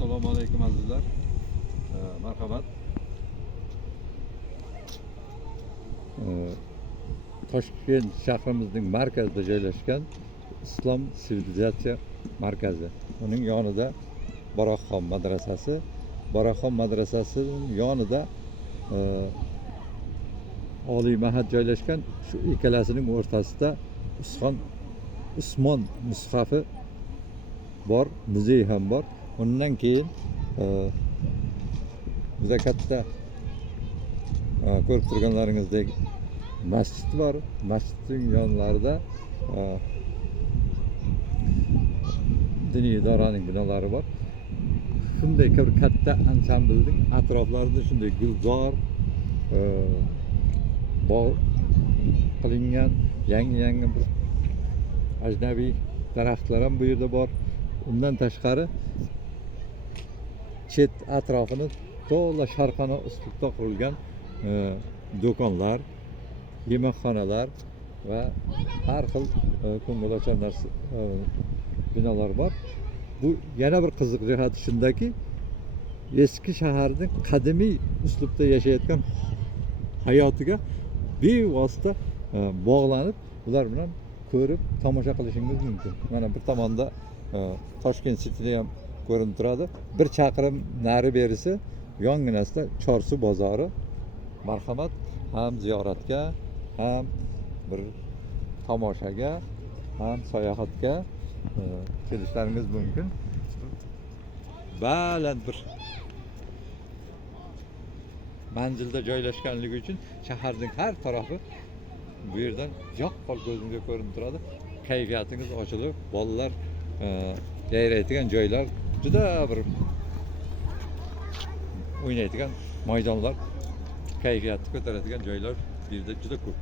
Assalomu alaykum azizlar. Marhamat. Toshkent shahrimizning markazida joylashgan Islom sivilizatsiya markazi. Uning yonida Baroqxon madrasasi. Baroqxon madrasasining yonida oliy mahad joylashgan. Shu ikkalasining o'rtasida Usmon mushafi bor, muzey ham bor. Undan keyin juda katta ko'rib turganlaringizdek masjid bor. Masjidning yonlarida diniy idoraning binolari bor. Shunday bir katta ansamblning atroflarida shunday gulzor bog' qilingan yangi bir ajnabiy daraxtlar ham bu yerda bor. Undan tashqari chet atrofini to'la sharqona uslubda qurilgan do'konlar, yemakxonalar va har xil ko'ngilochar narsa binolar bor. Bu yana bir qiziq jihati shundaki, eski shaharning qadimiy uslubda yashayotgan hayotiga bevosita bog'lanib, ular bilan ko'rib tomosha qilishingiz mumkin. Mana bir tomonda Toshkent City'da ham ko'rinib turadi. Bir chaqirim nari berisi yonginasida Chorsu bozori. Marhamat, ham ziyoratga, ham bir tomoshaga, ham sayohatga kelishlaringiz mumkin. Baland bir manzilda joylashganligi uchun shaharning har tarafi bu yerdan yaqqol ko'zimga ko'rinib turadi. Kayfiyatingiz ochilib, bolalar yayraydigan joylar, juda bir o'ynaydigan maydonlar, kayfiyatni ko'taradigan joylar bu yerda juda ko'p.